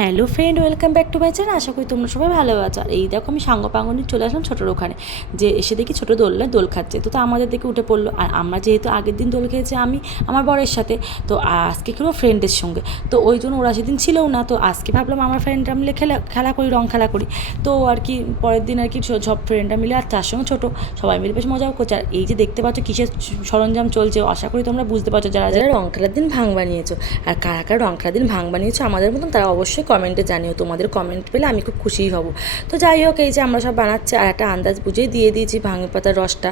Hello friend welcome back to my channel আশা করি তোমরা সবাই ভালো আছো। আর এই দেখো আমি সাঙ্গ পাঙ্গনি চলে আসলাম ছোটোর ওখানে, যে এসে দেখি ছোটো দোলনায় দোল খাচ্ছে। তো তো আমাদের দিকে উঠে পড়ল। আর আমরা যেহেতু আগের দিন দোল খেয়েছি, আমি আমার বরের সাথে। তো আজকে খেলো ফ্রেন্ডের সঙ্গে। তো ওই জন্য ওরা সেদিন ছিলও না। তো আজকে ভাবলাম আমার ফ্রেন্ডরা মিলে খেলা খেলা করি, রং খেলা করি। তো আর কি পরের দিন আর কি সব ফ্রেন্ডরা মিলে আর তার সঙ্গে ছোটো, সবাই মিলে বেশ মজাও করছে। আর এই যে দেখতে পাচ্ছ কিসের সরঞ্জাম চলছে, আশা করি তোমরা বুঝতে পারছ। যারা যারা রং খেলার দিন ভাঙ বানিয়েছো, আর কারা কারা রং খেলার দিন ভাঙ বানিয়েছো, আমাদের মতন তারা অবশ্যই কমেন্টে জানিও, তোমাদের কমেন্ট পেলে আমি খুব খুশিই হব। তো যাই হোক, এই যে আমরা সব বানাচ্ছি, আর একটা আন্দাজ বুঝেই দিয়ে দিয়েছি ভাঙে পাতার রসটা।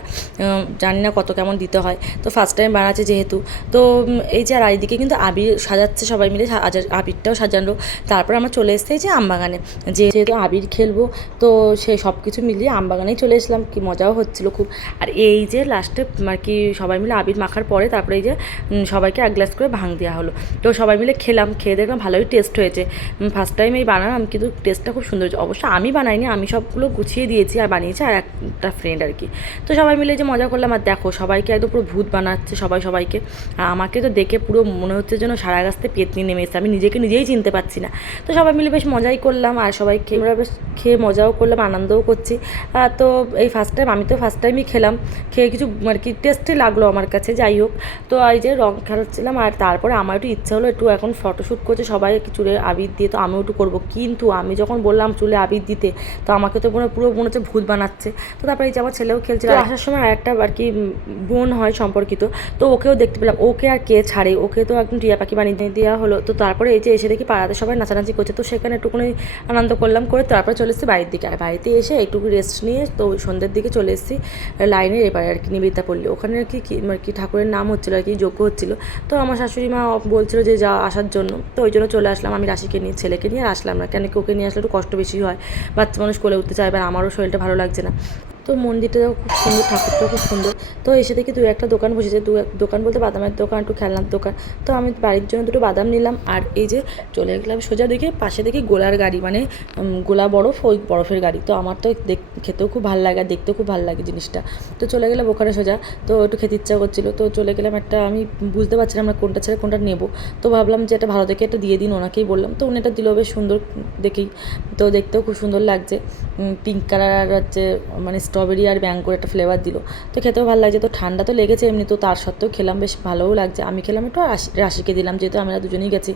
জানি না কত কেমন দিতে হয়। তো ফার্স্ট টাইম বানাচ্ছে যেহেতু। তো এই যে আর এইদিকে কিন্তু আবির সাজাচ্ছে সবাই মিলে আবিরটাও সাজানো। তারপর আমরা চলে এই যে আমবাগানে যেহেতু আবির খেলব, তো সে সব কিছু মিলিয়ে আমবাগানেই চলে এসলাম কি মজাও হচ্ছিল খুব। আর এই যে লাস্টে আর কি সবাই মিলে আবির মাখার পরে তারপরে এই যে সবাইকে এক গ্লাস করে ভাঙ দেওয়া হলো। তো সবাই মিলে খেলাম, খেয়ে দেখলাম ভালোই টেস্ট হয়েছে। ফার্স্ট টাইম এই বানালাম, কিন্তু টেস্টটা খুব সুন্দর হয়েছে। অবশ্য আমি বানাইনি, আমি সবগুলো গুছিয়ে দিয়েছি আর বানিয়েছি আর একটা ফ্রেন্ড আর কি। তো সবাই মিলে যে মজা করলাম, আর দেখো, সবাইকে একদম পুরো ভূত বানাচ্ছে সবাই সবাইকে। আর আমাকে তো দেখে পুরো মনে হচ্ছে যেন সারা গাছতে পেতনি নেমে এসেছে, আমি নিজেকে নিজেই চিনতে পারছি না। তো সবাই মিলে বেশ মজাই করলাম, আর সবাই খেয়ে আমরা বেশ খেয়ে মজাও করলাম, আনন্দও করছি। তো এই ফার্স্ট টাইম আমি তো ফার্স্ট টাইমই খেলাম, খেয়ে কিছু আর কি টেস্টই লাগল আমার কাছে, যাই হোক। তো এই যে রং খেলাচ্ছিলাম, আর তারপরে আমার একটু ইচ্ছা হলো, একটু এখন ফটোশ্যুট করছে, সবাই চুলে আবির দিয়ে তো আমিও একটু করব। কিন্তু আমি যখন বললাম চুলে আবির দিতে তো আমাকে তো পুরো পুরো মনে হচ্ছে ভূত বানাচ্ছে। তো তারপরে এই যে আমার ছেলেও খেলছিল আসার সময় আর একটা আর কি বোন হয় সম্পর্কিত তো ওকেও দেখতে পেলাম। ওকে আর কে ছাড়ে? ওকে তো একদম টিয়া পাখি বানিয়ে দিয়ে দেওয়া হলো। তো তারপরে এই যে এসে দেখি পাড়াতে সবাই নাচানাচি করছে তো সেখানে একটুকুনি আনন্দ করলাম করে তারপরে চলে এসেছি বাড়ির দিকে। আর বাড়িতে এসে একটু রেস্ট নিয়ে তো ওই সন্ধ্যের দিকে চলে এসেছি লাইনের এপারে আর কি নিবেদিতা পড়লে ওখানে আর কি কি- আর কি ঠাকুরের নাম হচ্ছিল আর কি যজ্ঞ হচ্ছিল। তো আমার শাশুড়ি মা বলছিল যে যা আসার জন্য। তো ওই জন্য চলে আসলাম আমি রাশিকে নিয়ে ছেলেকে নিয়ে আসলাম না। কেন কি ওকে নিয়ে আসলে একটু কষ্ট বেশি হয়। বাচ্চা মানুষ কোলে উঠতে চায় এবার আমারও শরীরটা ভালো লাগছে না। তো মন্দিরটাও খুব সুন্দর, ঠাকুরটাও খুব সুন্দর। তো এসে দেখি দু একটা দোকান বসেছে দু দোকান বলতে বাদামের দোকান, একটু খেলনার দোকান। তো আমি বাড়ির জন্য দুটো বাদাম নিলাম, আর এই যে চলে গেলাম সোজা দেখি পাশে দেখি গোলার গাড়ি মানে গোলা বরফ, ওই বরফের গাড়ি। তো আমার তো দেখ, খেতেও খুব ভালো লাগে, আর দেখতেও খুব ভালো লাগে জিনিসটা। তো চলে গেলাম ওখানে সোজা, তো একটু খেতে ইচ্ছা করছিল। তো চলে গেলাম একটা, আমি বুঝতে পারছিলাম না কোনটা ছেড়ে কোনটা নেব। তো ভাবলাম যে এটা ভালো দেখে একটা দিয়ে দিন, ওনাকেই বললাম। তো উনি এটা দিল, বেশ সুন্দর দেখেই। তো দেখতেও খুব সুন্দর লাগছে। পিঙ্ক কালার আর হচ্ছে মানে স্ট্রবেরি আর ব্যাঙ্গোর একটা ফ্লেভার দিল। তো খেতেও ভালো লাগছে, তো ঠান্ডা তো লেগেছে এমনি, তো তার সত্ত্বেও খেলাম, বেশ ভালোও লাগছে। আমি খেলাম একটু রাশি- রাশিকে দিলাম, যেহেতু আমরা দুজনেই গেছি।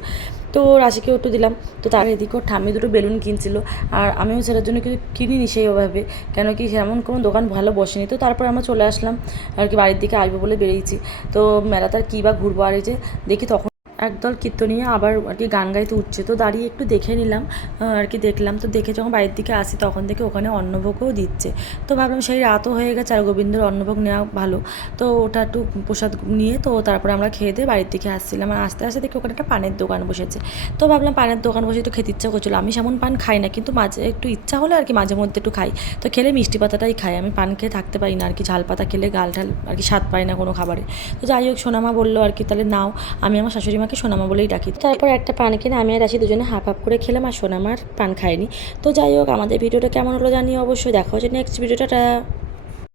তো রাশিকেও একটু দিলাম, তো তার এদিকেও ঠাম্মি দুটো বেলুন কিনছিল, আর আমিও সেটার জন্য কিছু কিনিনি সেইভাবে কেন কি সেমন কোনো দোকান ভালো বসেনি। তো তারপর আমরা চলে আসলাম, আর কি বাড়ির দিকে আসব বলে বেরিয়েছি। তো মেলাতে আর কী বা ঘুরবো, আর এই যে দেখি তখন একদল কীর্তনীয় আবার আর কি গান গাইতে উঠছে। তো দাঁড়িয়ে একটু দেখে নিলাম আর কি দেখলাম। তো দেখে যখন বাড়ির দিকে আসি তখন থেকে ওখানে অন্নভোগও দিচ্ছে। তো ভাবলাম সেই রাতও হয়ে গেছে আর গোবিন্দর অন্নভোগ নেওয়া ভালো। তো ওটা একটু প্রসাদ নিয়ে তো তারপরে আমরা খেয়ে দিয়ে বাড়ির দিকে আসছিলাম। আর আস্তে আস্তে দেখি ওখানে একটা পানের দোকান বসেছে। তো ভাবলাম পানের দোকান বসে একটু খেতে ইচ্ছা করছিল। আমি সেমন পান খাই না, কিন্তু মাঝে একটু ইচ্ছা হলে আর কি মাঝে মধ্যে একটু খাই। তো খেলে মিষ্টি পাতাটাই খাই। আমি পান খেয়ে থাকতে পারি না আর কি, ঝাল পাতা খেলে গাল ঠাল আর কি স্বাদ পাই না কোনো খাবারে। তো যাই হোক, সোনামা বলল আর কি, তাহলে নাও। আমি আমার শাশুড়ি মাকে সোনামা বলেই ডাকি। তারপর একটা পান কিনে আমি আর আসি দুজনে হাফ হাফ করে খেলাম আর সোনামার পান খায়নি। তো যাই হোক, আমাদের ভিডিওটা কেমন হলো জানিয়ে অবশ্যই। দেখা হচ্ছে নেক্সট ভিডিওটা